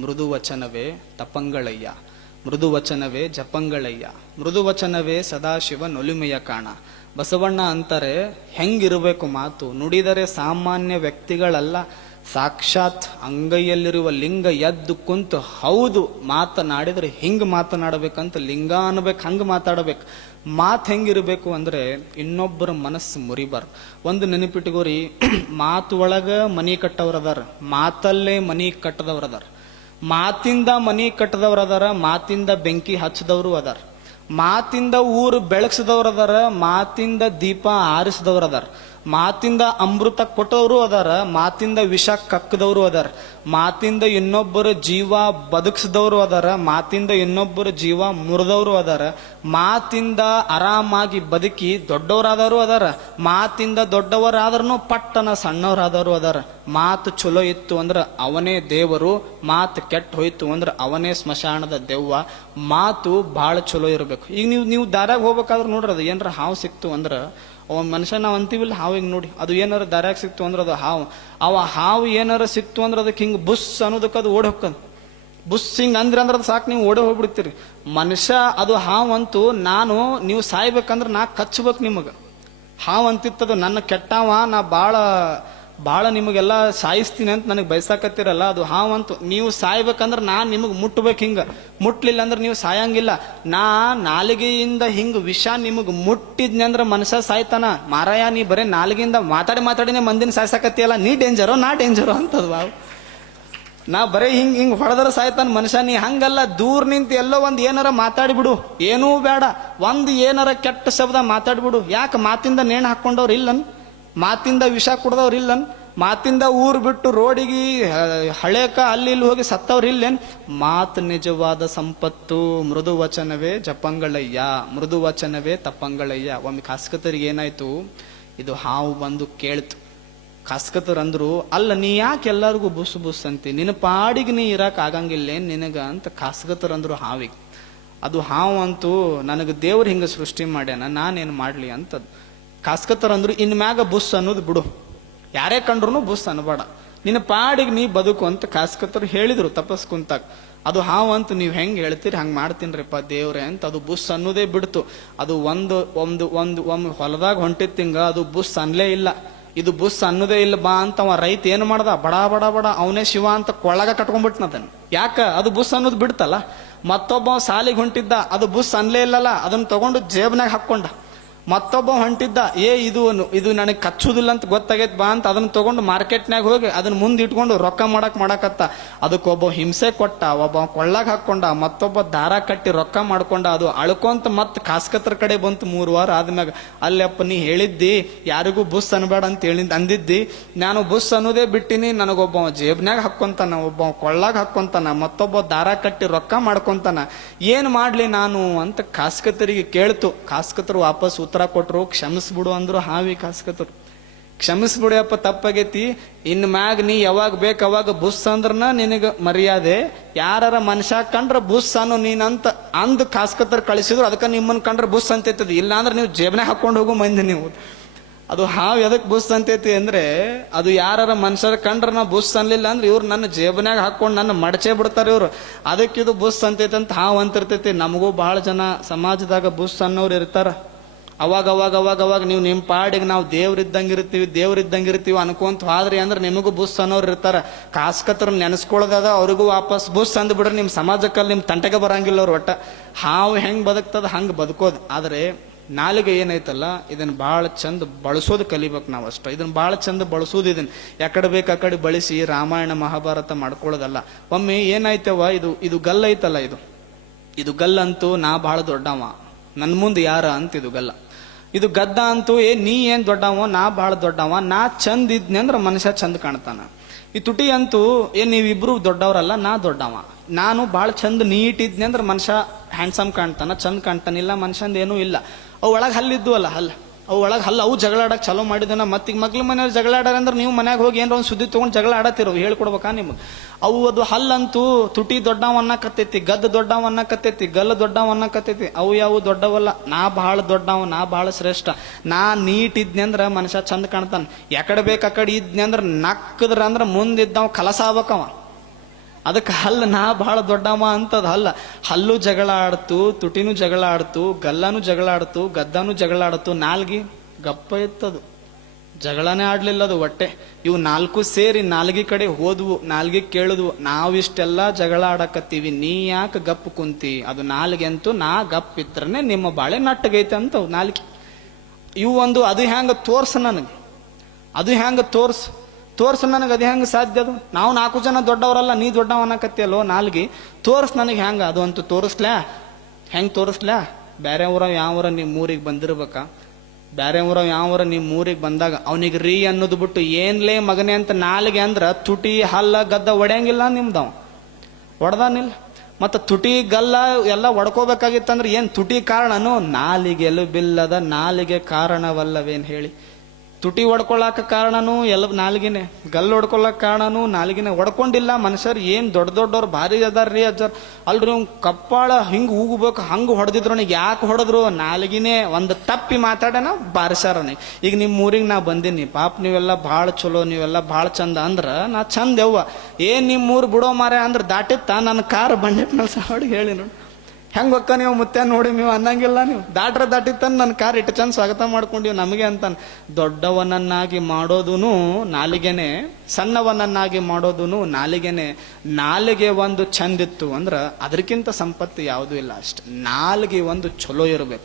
ಮೃದುವಚನವೇ ತಪಂಗಳಯ್ಯ, ಮೃದುವಚನವೇ ಜಪಂಗಳಯ್ಯ, ಮೃದುವಚನವೇ ಸದಾಶಿವನೊಲಿಮೆಯ ಕಾಣ. ಬಸವಣ್ಣ ಅಂತಾರೆ, ಹೆಂಗಿರಬೇಕು ಮಾತು, ನುಡಿದರೆ ಸಾಮಾನ್ಯ ವ್ಯಕ್ತಿಗಳಲ್ಲ, ಸಾಕ್ಷಾತ್ ಅಂಗೈಯಲ್ಲಿರುವ ಲಿಂಗ ಎದ್ದು ಕುಂತು ಹೌದು ಮಾತನಾಡಿದ್ರೆ ಹಿಂಗ್ ಮಾತನಾಡಬೇಕಂತ ಲಿಂಗ ಅನ್ಬೇಕು, ಹಂಗ ಮಾತಾಡಬೇಕು. ಮಾತು ಹೆಂಗಿರ್ಬೇಕು ಅಂದ್ರೆ ಇನ್ನೊಬ್ಬರ ಮನಸ್ಸು ಮುರಿಬಾರ್ದು. ಒಂದು ನೆನಪಿಟ್ಕೋರಿ, ಮಾತು ಒಳಗ ಮನಿ ಕಟ್ಟವ್ರದಾರ, ಮಾತಲ್ಲೇ ಮನಿ ಕಟ್ಟದವ್ರದಾರ. ಮಾತಿಂದ ಮನಿ ಕಟ್ಟದವ್ರದಾರ, ಮಾತಿಂದ ಬೆಂಕಿ ಹಚ್ಚದವರು ಅದಾರ. ಮಾತಿಂದ ಊರು ಬೆಳಗ್ಸದವ್ರದಾರ, ಮಾತಿಂದ ದೀಪ ಆರಿಸಿದವ್ರದಾರ. ಮಾತಿಂದ ಅಮೃತ ಕೊಟ್ಟವರು ಅದಾರ, ಮಾತಿಂದ ವಿಷ ಕಕ್ಕದವರು ಅದಾರ. ಮಾತಿಂದ ಇನ್ನೊಬ್ಬರ ಜೀವ ಬದುಕಿಸಿದವರು ಅದಾರ, ಮಾತಿಂದ ಇನ್ನೊಬ್ಬರ ಜೀವ ಮುರಿದವರು ಅದಾರ. ಮಾತಿಂದ ಆರಾಮಾಗಿ ಬದುಕಿ ದೊಡ್ಡವರಾದವರು ಅದಾರ, ಮಾತಿಂದ ದೊಡ್ಡವರಾದ್ರೂ ಪಟ್ಟನ ಸಣ್ಣವರಾದವರು ಅದಾರ. ಮಾತು ಚಲೋ ಇತ್ತು ಅಂದ್ರೆ ಅವನೇ ದೇವರು, ಮಾತು ಕೆಟ್ಟ ಹೋಯ್ತು ಅಂದ್ರೆ ಅವನೇ ಸ್ಮಶಾನದ ದೆವ್ವ. ಮಾತು ಭಾಳ ಚಲೋ ಇರಬೇಕು. ಈಗ ನೀವು ದಾರ್ಯಾಗ ಹೋಗ್ಬೇಕಾದ್ರೆ ನೋಡ್ರಿ, ಅದು ಏನಾರ ಹಾವು ಸಿಕ್ತು ಅಂದ್ರೆ ಅವ ಮನುಷ್ಯ ನಾವು ಅಂತೀವಿಲ್ಲ ಹಾವಿಗೆ ನೋಡಿ, ಅದು ಏನಾರ ದಾರ್ಯಾಗ ಸಿಕ್ತು ಅಂದ್ರೆ ಅದು ಹಾವು. ಹಾವು ಏನಾರ ಸಿಕ್ತು ಅಂದ್ರೆ ಅದಕ್ಕೆ ಹಿಂಗೆ ಬುಸ್ ಅನ್ನೋದಕ್ಕೆ ಅದು ಓಡಿ ಹೋಗ್ತದೆ. ಬುಸ್ ಹಿಂಗೆ ಅಂದ್ರೆ ಅದು ಸಾಕು, ನೀವು ಓಡಿ ಹೋಗ್ಬಿಡ್ತೀರಿ. ಮನುಷ್ಯ ಅದು ಹಾವು ಅಂತೂ, ನೀವು ಸಾಯ್ಬೇಕಂದ್ರೆ ನಾ ಕಚ್ಚಬೇಕು ನಿಮಗೆ. ಹಾವು ಅಂತಿತ್ತದು, ನನ್ನ ಕೆಟ್ಟವ, ನಾ ಭಾಳ ನಿಮಗೆಲ್ಲ ಸಾಯಿಸ್ತೀನಿ ಅಂತ ನನಗೆ ಬಯಸಾಕತ್ತೀರಲ್ಲ, ಅದು ಹಾವಂತು. ನೀವು ಸಾಯ್ಬೇಕಂದ್ರೆ ನಾನು ನಿಮಗೆ ಮುಟ್ಬೇಕು. ಹಿಂಗೆ ಮುಟ್ಲಿಲ್ಲ ಅಂದ್ರೆ ನೀವು ಸಾಯಂಗಿಲ್ಲ. ನಾಲಿಗೆಯಿಂದ ಹಿಂಗೆ ವಿಷ ನಿಮಗೆ ಮುಟ್ಟಿದ್ನಿ ಅಂದ್ರೆ ಮನುಷ್ಯ ಸಾಯ್ತಾನ. ಮಾರಾಯ, ನೀ ಬರೀ ನಾಲಿಗೆಯಿಂದ ಮಾತಾಡಿನೇ ಮಂದಿನ ಸಾಯ್ಸಾಕತ್ತೀಯಲ್ಲ, ನೀ ಡೇಂಜರೋ ನಾ ಡೇಂಜರೋ ಅಂತದ್ ಬಾವು. ನಾ ಬರೀ ಹಿಂಗೆ ಹೊಡೆದ್ರೆ ಸಾಯ್ತಾನ ಮನುಷ್ಯ. ನೀ ಹಂಗಲ್ಲ, ದೂರ ನಿಂತು ಎಲ್ಲೋ ಒಂದು ಏನಾರ ಮಾತಾಡಿಬಿಡು, ಏನೂ ಬೇಡ, ಒಂದು ಏನಾರ ಕೆಟ್ಟ ಶಬ್ದ ಮಾತಾಡ್ಬಿಡು. ಯಾಕೆ ಮಾತಿಂದ ನೇಣು ಹಾಕ್ಕೊಂಡವ್ರು ಇಲ್ಲನ್, ಮಾತಿಂದ ವಿಷ ಕುಡ್ದವ್ರು ಇಲ್ಲನ್, ಮಾತಿಂದ ಊರು ಬಿಟ್ಟು ರೋಡಿಗೆ ಹಳೇಕ ಅಲ್ಲಿ ಇಲ್ಲಿ ಹೋಗಿ ಸತ್ತವ್ರು ಇಲ್ಲೇನ್. ಮಾತು ನಿಜವಾದ ಸಂಪತ್ತು. ಮೃದು ವಚನವೇ ಜಪಂಗಳಯ್ಯ, ಮೃದು ವಚನವೇ ತಪ್ಪಂಗಳಯ್ಯ. ಒಮ್ಮೆ ಕಾಸ್ಕತರಿಗೆ ಏನಾಯ್ತು, ಇದು ಹಾವು ಬಂದು ಕೇಳ್ತು. ಕಾಸ್ಕತರ್ ಅಂದ್ರು, ಅಲ್ಲ ನೀ ಯಾಕೆ ಎಲ್ಲರಿಗೂ ಬುಸ್ ಬುಸ್ ಅಂತಿ, ನಿನ್ನ ಪಾಡಿಗೆ ನೀ ಇರಕ್ ಆಗಂಗಿಲ್ಲೇನ್ ನಿನಗ ಅಂತ ಕಾಸ್ಕತರ್ ಅಂದ್ರು ಹಾವಿಗೆ. ಅದು ಹಾವು ಅಂತೂ, ನನಗೆ ದೇವ್ರು ಹಿಂಗ ಸೃಷ್ಟಿ ಮಾಡ್ಯಾನ, ನಾನೇನು ಮಾಡ್ಲಿ ಅಂತದ್. ಕಾಸ್ಕತರ್ ಅಂದ್ರು, ಇನ್ ಮ್ಯಾಗ ಬುಸ್ ಅನ್ನೋದು ಬಿಡು, ಯಾರೇ ಕಂಡ್ರು ಬುಸ್ ಅನ್ಬೇಡ, ನಿನ್ನ ಪಾಡಿಗೆ ನೀ ಬದುಕು ಅಂತ ಕಾಸ್ಕತರು ಹೇಳಿದ್ರು ತಪಸ್ ಕುಂತಾಗ. ಅದು ಹಾವು ಅಂತ ನೀವು ಹೆಂಗೆ ಹೇಳ್ತೀರಿ ಹಂಗೆ ಮಾಡ್ತೀನ್ರಿಪ್ಪ ದೇವ್ರೆ ಅಂತ ಅದು ಬುಸ್ ಅನ್ನೋದೇ ಬಿಡ್ತು. ಅದು ಒಮ್ಮೆ ಹೊಲದಾಗ ಹೊಂಟಿತ್ತಿಂಗ ಅದು ಬುಸ್ ಅನ್ಲೇ ಇಲ್ಲ. ಇದು ಬುಸ್ ಅನ್ನೋದೇ ಇಲ್ಲ ಬಾ ಅಂತ ಅವ ರೈತ ಏನು ಮಾಡ್ದ, ಬಡ ಅವನೇ ಶಿವ ಅಂತ ಕೊಳ್ಳಾಗ ಕಟ್ಕೊಂಡ್ಬಿಟ್ನದನ್. ಯಾಕ, ಅದು ಬುಸ್ ಅನ್ನೋದು ಬಿಡ್ತಲ್ಲ. ಮತ್ತೊಬ್ಬ ಸಾಲಿಗೆ ಹೊಂಟಿದ್ದ, ಅದು ಬುಸ್ ಅನ್ಲೇ ಇಲ್ಲಲ್ಲ, ಅದನ್ನ ತಗೊಂಡು ಜೇಬ್ನಾಗ ಹಾಕ್ಕೊಂಡ. ಮತ್ತೊಬ್ಬ ಹೊಂಟಿದ್ದ, ಇದು ನನಗೆ ಕಚ್ಚುದಿಲ್ಲ ಅಂತ ಗೊತ್ತಾಗೈತ್ ಬಾ ಅಂತ ಅದನ್ನ ತಗೊಂಡು ಮಾರ್ಕೆಟ್ನಾಗ ಹೋಗಿ ಅದನ್ನ ಮುಂದೆ ಇಟ್ಕೊಂಡು ರೊಕ್ಕ ಮಾಡಕತ್ತ. ಅದಕ್ಕೊಬ್ಬ ಹಿಂಸೆ ಕೊಟ್ಟ, ಒಬ್ಬ ಕೊಳ್ಳಾಗ ಹಾಕೊಂಡ, ಮತ್ತೊಬ್ಬ ದಾರ ಕಟ್ಟಿ ರೊಕ್ಕ ಮಾಡ್ಕೊಂಡ. ಅದು ಅಳ್ಕೊಂತ ಮತ್ ಕಾಸ್ಕತ್ರ ಕಡೆ ಬಂತು 3 ವಾರ ಆದ್ಮ್ಯಾಗ. ಅಲ್ಲಪ್ಪ ನೀ ಹೇಳಿದ್ದಿ ಯಾರಿಗೂ ಬುಸ್ ಅನ್ಬೇಡ ಅಂತ ಅಂದಿದ್ದಿ, ನಾನು ಬುಸ್ ಅನ್ನೋದೇ ಬಿಟ್ಟಿನಿ, ನನಗೊಬ್ಬ ಜೇಬ್ನ್ಯಾಗ ಹಾಕ್ಕೊಂತಾನ, ಒಬ್ಬ ಕೊಳ್ಳಾಗ ಹಾಕ್ಕೊಂತಾನ, ಮತ್ತೊಬ್ಬ ದಾರ ಕಟ್ಟಿ ರೊಕ್ಕ ಮಾಡ್ಕೊಂತಾನ, ಏನ್ ಮಾಡ್ಲಿ ನಾನು ಅಂತ ಕಾಸ್ಕತರಿಗೆ ಕೇಳ್ತು. ಕಾಸ್ಕತರು ವಾಪಸ್ ಉತ್ತರ ಕೊಟ್ರು, ಕ್ಷಮಿಸ್ಬಿಡು ಅಂದ್ರು ಹಾವಿ ಕಾಸ್ಕತರು. ಕ್ಷಮಿಸ್ಬಿಡಿಯಪ್ಪ, ತಪ್ಪಾಗೈತಿ, ಇನ್ ಮ್ಯಾಗ ನೀ ಯಾವಾಗ ಬೇಕು ಅವಾಗ ಬುಸ್ ಅಂದ್ರನ ನಿನಗ ಮರ್ಯಾದೆ. ಯಾರ ಮನುಷ್ಯ ಕಂಡ್ರ ಬುಸ್ ಅನ್ನೋ ನೀನಂತ ಅಂದ್ ಕಾಸ್ಕತರ್ ಕಳಿಸಿದ್ರು. ಅದಕ್ಕೆ ನಿಮ್ಮನ್ ಕಂಡ್ರ ಬುಸ್ ಅಂತೈತದ, ಇಲ್ಲ ಅಂದ್ರೆ ನೀವು ಜೇಬನೆ ಹಾಕೊಂಡು ಹೋಗು ಮಂದಿ ನೀವು. ಅದು ಹಾವು ಎದಕ್ ಬುಸ್ ಅಂತೈತಿ ಅಂದ್ರೆ, ಅದು ಯಾರ ಮನುಷ್ಯರ ಕಂಡ್ರ ನಾ ಬುಸ್ ಅನ್ಲಿಲ್ಲ ಅಂದ್ರೆ ಇವ್ರು ನನ್ನ ಜೇಬನ್ಯಾಗ ಹಾಕೊಂಡು ನನ್ನ ಮಡಚೆ ಬಿಡ್ತಾರೆ ಇವ್ರು. ಅದಕ್ಕೆ ಇದು ಬುಸ್ ಅಂತೈತಿ ಅಂತ ಹಾವು ಅಂತಿರ್ತೈತಿ. ನಮಗೂ ಬಹಳ ಜನ ಸಮಾಜದಾಗ ಬುಸ್ ಅನ್ನೋರು ಇರ್ತಾರ. ಅವಾಗ ನೀವು ನಿಮ್ಮ ಪಾಡಿಗೆ ನಾವು ದೇವ್ರಿದ್ದಂಗಿರ್ತೀವಿ ಅನ್ಕೊಂತ ಹೋದ್ರಿ ಅಂದ್ರೆ ನಿಮಗೂ ಬುಸ್ ಅನ್ನೋರು ಇರ್ತಾರ. ಕಾಸ್ಕತ್ರ ನೆನೆಸ್ಕೊಳ್ಳೋದ ಅವ್ರಿಗೂ ವಾಪಸ್ ಬುಸ್ ಅಂದ್ ಬಿಡ್ರಿ, ನಿಮ್ಮ ಸಮಾಜಕ್ಕಲ್ಲಿ ನಿಮ್ಮ ತಂಟೆಗೆ ಬರಂಗಿಲ್ಲ ಅವ್ರು. ಒಟ್ಟ ಹಾವು ಹೆಂಗ್ ಬದುಕ್ತದ ಹಂಗೆ ಬದುಕೋದು. ಆದ್ರೆ ನಾಲಿಗೆ ಏನೈತಲ್ಲ, ಇದನ್ನ ಭಾಳ ಚಂದ ಬಳಸೋದು ಕಲಿಬೇಕು ನಾವು ಅಷ್ಟ. ಇದನ್ನ ಭಾಳ ಚಂದ ಬಳಸೋದು, ಇದನ್ನ ಯಾಕಡೆ ಬೇಕು ಆ ಕಡೆ ಬಳಸಿ ರಾಮಾಯಣ ಮಹಾಭಾರತ ಮಾಡ್ಕೊಳ್ಳೋದಲ್ಲ. ಒಮ್ಮೆ ಏನಾಯ್ತವ, ಇದು ಗಲ್ಲ ಐತಲ್ಲ, ಇದು ಗಲ್ಲಂತೂ ನಾ ಭಾಳ ದೊಡ್ಡವ, ನನ್ನ ಮುಂದೆ ಯಾರ ಅಂತ ಇದು ಗಲ್ಲ. ಇದು ಗದ್ದ ಅಂತೂ ನೀ ಏನ್ ದೊಡ್ಡವ, ನಾ ಭಾಳ ದೊಡ್ಡವ, ನಾ ಚಂದ ಇದ್ನಿ ಅಂದ್ರೆ ಮನುಷ್ಯ ಚಂದ ಕಾಣ್ತಾನ. ಈ ತುಟಿ ಅಂತೂ ನೀವಿಬ್ರು ದೊಡ್ಡವ್ರಲ್ಲ, ನಾ ದೊಡ್ಡವ, ನಾನು ಭಾಳ ಚಂದ ನೀಟ್ ಇದ್ನಿ ಅಂದ್ರೆ ಮನುಷ್ಯ ಹ್ಯಾಂಡ್ಸಮ್ ಕಾಣ್ತಾನ, ಚಂದ ಕಾಣ್ತಾನಿಲ್ಲ, ಮನುಷ್ಯಂದ ಏನೂ ಇಲ್ಲ. ಅವು ಒಳಗೆ ಹಲ್ಲಿದ್ದು ಅಲ್ಲ, ಅವು ಒಳಗೆ ಅವು ಜಗಳಾಡಕ್ ಚಾಲೋ ಮಾಡಿದನ. ಮತ್ತೀಗ ಮಕ್ಳ ಮನೆಯವ್ರು ಜಗಳ ಆಡಾರ ಅಂದ್ರೆ ನೀವು ಮನ್ಯಾಗ ಹೋಗಿ ಏನಾರ ಒಂದು ಸುದ್ದಿ ತೊಗೊಂಡು ಜಗಳ ಆಡತ್ತಿರೋ, ಹೇಳ್ಕೊಡ್ಬೇಕಾ ನಿಮ್ಗೆ? ಅದು ಹಲ್ಲಂತೂ ತುಟಿ ದೊಡ್ಡವನ್ನಕತ್ತೈತಿ, ಗದ್ದ ದೊಡ್ಡವನ್ನಕತ್ತೈತಿ, ಗಲ್ಲ ದೊಡ್ಡವನ್ನಕತ್ತೈತಿ. ಅವು ಯಾವ ದೊಡ್ಡವಲ್ಲ, ನಾ ಭಾಳ ದೊಡ್ಡವ, ನಾ ಭಾಳ ಶ್ರೇಷ್ಠ. ನಾ ನೀಟ್ ಇದ್ನಿ ಅಂದ್ರೆ ಮನುಷ್ಯ ಚಂದ ಕಾಣ್ತಾನ. ಯಾಕಡೆ ಬೇಕು ಆ ಕಡೆ ಇದ್ನಿ ಅಂದ್ರೆ ನಕ್ಕದ್ರ ಅಂದ್ರೆ ಮುಂದಿದ್ದವ ಕಲಸ ಆಗ್ಬೇಕವ. ಅದಕ್ಕೆ ಹಲ್ಲು ನಾ ಬಹಳ ದೊಡ್ಡಮ್ಮ ಅಂತದ ಹಲ್ಲ. ಹಲ್ಲು ಜಗಳ ಆಡ್ತು, ತುಟಿನೂ ಜಗಳ ಆಡ್ತು, ಗಲ್ಲನೂ ಜಗಳ ಆಡ್ತು, ಗದ್ದನೂ ಜಗಳ ಆಡ್ತು, ನಾಲ್ಗಿ ಗಪ್ಪ ಇತ್ತದು, ಜಗಳನೇ ಆಡ್ಲಿಲ್ಲ ಅದು ಹೊಟ್ಟೆ. ಇವು ನಾಲ್ಕು ಸೇರಿ ನಾಲ್ಗಿ ಕಡೆ ಹೋದ್ವು, ನಾಲ್ಗಿ ಕೇಳಿದ್ವು, ನಾವಿಷ್ಟೆಲ್ಲ ಜಗಳ ಆಡಕತ್ತೀವಿ, ನೀ ಯಾಕೆ ಗಪ್ ಕುಂತಿ? ಅದು ನಾಲ್ಗೆ ಅಂತೂ ನಾ ಗಪ್ ಇತ್ರನೆ ನಿಮ್ಮ ಬಾಳೆ ನಟ್ಟಗೈತೆ ಅಂತ ನಾಲ್ಗಿ. ಇವು ಒಂದು ಅದು ಹೆಂಗ ತೋರ್ಸ ನನಗೆ, ಅದು ಹೆಂಗ ತೋರ್ಸ್ ನನಗೆ, ಅದು ಹೆಂಗೆ ಸಾಧ್ಯ? ಅದು ನಾವು 4 ಜನ ದೊಡ್ಡವರಲ್ಲ, ನೀ ದೊಡ್ಡವ ಅನ್ನಕತ್ತಿಯಲ್ಲೋ ನಾಲ್ಗಿ, ತೋರ್ಸ್ ನನಗೆ ಹೆಂಗ? ಅದು ಅಂತೂ ತೋರಿಸ್ಲ್ಯಾ? ಹೆಂಗೆ ತೋರಿಸ್ಲ್ಯಾ? ಬೇರೆ ಊರ ಯಾವ ನಿಮ್ಮ ಊರಿಗೆ ಬಂದಿರ್ಬೇಕಾ? ಬೇರೆ ಊರ ಯಾವ ನಿಮ್ಮ ಊರಿಗೆ ಬಂದಾಗ ಅವನಿಗೆ ರೀ ಅನ್ನೋದು ಬಿಟ್ಟು ಏನ್ಲೇ ಮಗನೆ ಅಂತ ನಾಲ್ಗೆ ಅಂದ್ರ ತುಟಿ ಹಲ್ಲ ಗದ್ದ ಒಡೆಯಂಗಿಲ್ಲ ನಿಮ್ದವ, ಒಡ್ದಾನಿಲ್ಲ. ಮತ್ತು ತುಟಿ ಗಲ್ಲ ಎಲ್ಲ ಒಡ್ಕೋಬೇಕಾಗಿತ್ತಂದ್ರೆ ಏನು ತುಟಿ ಕಾರಣನು? ನಾಲಿಗೆ ಎಲುಬಿಲ್ಲದ ನಾಲಿಗೆ ಕಾರಣವಲ್ಲವೇನು ಹೇಳಿ? ತುಟಿ ಹೊಡ್ಕೊಳ್ಳಾಕ ಕಾರಣನು ನಾಲ್ಗಿನೇ, ಗಲ್ಲು ಹೊಡ್ಕೊಳ್ಳಾಕ ಕಾರಣನು ನಾಲ್ಗಿನೇ. ಹೊಡ್ಕೊಂಡಿಲ್ಲ ಮನುಷ್ಯರು ಏನು ದೊಡ್ಡ ದೊಡ್ಡವ್ರು ಭಾರಿ ಅದಾರ್ರಿ ಅಜ್ಜರ್, ಅಲ್ರಿ ಅವ್ನು ಕಪ್ಪಾಳ ಹಿಂಗೆ ಹೋಗ್ಬೇಕು ಹಂಗೆ ಹೊಡೆದಿದ್ರು, ಯಾಕೆ ಹೊಡೆದ್ರು? ನಾಲ್ಗಿನೇ ಒಂದು ತಪ್ಪಿ ಮಾತಾಡೋಣ ಬಾರಿಸಾರನಿ. ಈಗ ನಿಮ್ಮ ಊರಿಗೆ ನಾ ಬಂದೀನಿ, ಪಾಪ ನೀವೆಲ್ಲ ಭಾಳ ಚಲೋ, ನೀವೆಲ್ಲ ಭಾಳ ಚಂದ ಅಂದ್ರೆ ನಾ ಚಂದ ಯವ್ವ. ಏನು ನಿಮ್ಮ ಊರು ಬಿಡೋ ಮಾರೆ ಅಂದ್ರೆ ದಾಟಿತ್ತ ನನ್ನ ಕಾರ್ ಬಂಡೆಟ್ ಮೇಲೆ ಸಾಡಿ ಹೇಳಿ ನೋಡಿ ಹೆಂಗೆ ಹೊಕ್ಕ ನೀವು ಮುತ್ತೆ ನೋಡಿ ನೀವು ಅನ್ನಂಗಿಲ್ಲ. ನೀವು ದಾಟಿತ್ತನ್ ನನ್ನ ಕಾರ್ ಇಟ್ಟು ಚಂದ ಸ್ವಾಗತ ಮಾಡ್ಕೊಂಡಿವಿ ನಮಗೆ ಅಂತಾನೆ. ದೊಡ್ಡವನನ್ನಾಗಿ ಮಾಡೋದೂ ನಾಲಿಗೆನೆ, ಸಣ್ಣವನನ್ನಾಗಿ ಮಾಡೋದೂ ನಾಲಿಗೆನೆ. ನಾಲಿಗೆ ಒಂದು ಚಂದಿತ್ತು ಅಂದ್ರೆ ಅದಕ್ಕಿಂತ ಸಂಪತ್ತು ಯಾವುದೂ ಇಲ್ಲ. ಅಷ್ಟೆ, ನಾಲಿಗೆ ಒಂದು ಚಲೋ ಇರಬೇಕು.